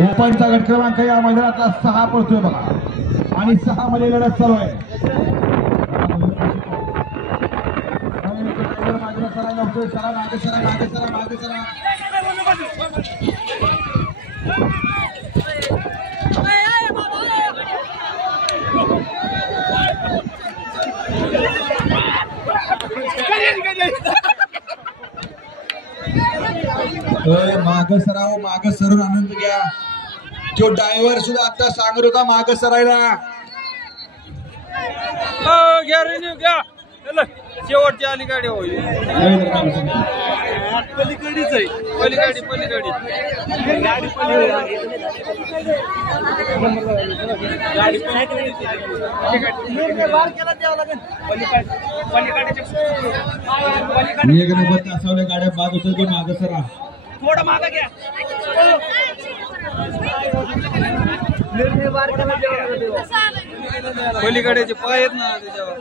ओपनचा गट क्रमांक या मैदानाचा 6 पडतोय बघा आणि 6 मध्ये लढत चालू आहे. माग सराव माग सरून आनंद घ्या. जो ड्रायव्हर सुद्धा आता सांगत होता माग सरायला. शेवटची आली गाडी होईल पलीकडीच आहे पलीकडे पलीकडे एक नंबर तासावल्या गाड्या बाद उचलतो माग सरा थोडं मागा घ्या. पलीकडेचे पाय आहेत ना त्याच्यावर.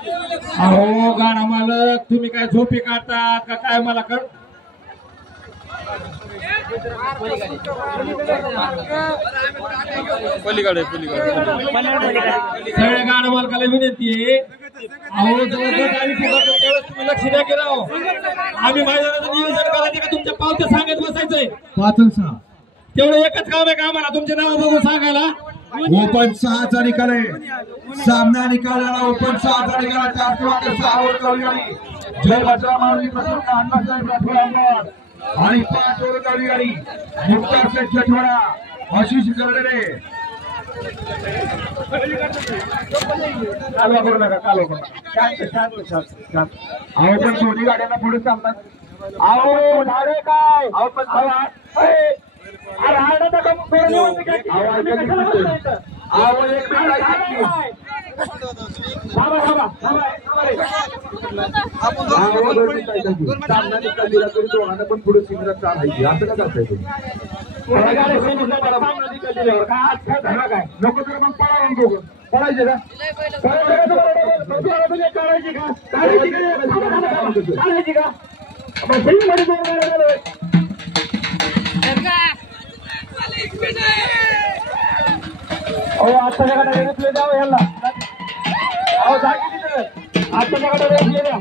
अहो गाडा मालक तुम्ही काय झोपी काढतात का काय मला कळ. पलीकडे पलीकडे सगळ्या गाडा मालकाला विनंती आहे. अहो त्यावेळेस तुम्ही लक्ष द्या की राव. आम्ही मैदानाचं नियोजन करायचं का तुमच्या पावत्या सांगत बसायचंय. 5 आणि 6 तेवढं एकच काम आहे का आम्हाला तुमचे नाव बघून सांगायला. ओपन 6चा निकाल आहे. सामना निकाल आला. ओपन 6चा निकाल 4 क्रमांक 6 वर चालू गाडी जय बजरा माऊली प्रसन्न अण्णासाहेब राठोड आमदार आणि 5 वर चालू गाडी मुक्तार शेठ जठवाडा आशिष गर्डरे. कालवा करू नका कालवा करू शांत शांत शांत शांत. अहो पण दोन्ही गाड्यांना पुढे सामना. अहो झाले काय अहो पण पण पुढे सिंगरात चालायची असं का करताय तुम्ही. नको तर मग पळायचे का काढायची का काढायची का आजच्या जगाला रेफले द्यावं ह्याला. अहो जागी तिथं आजच्या जगाला रेफले द्या.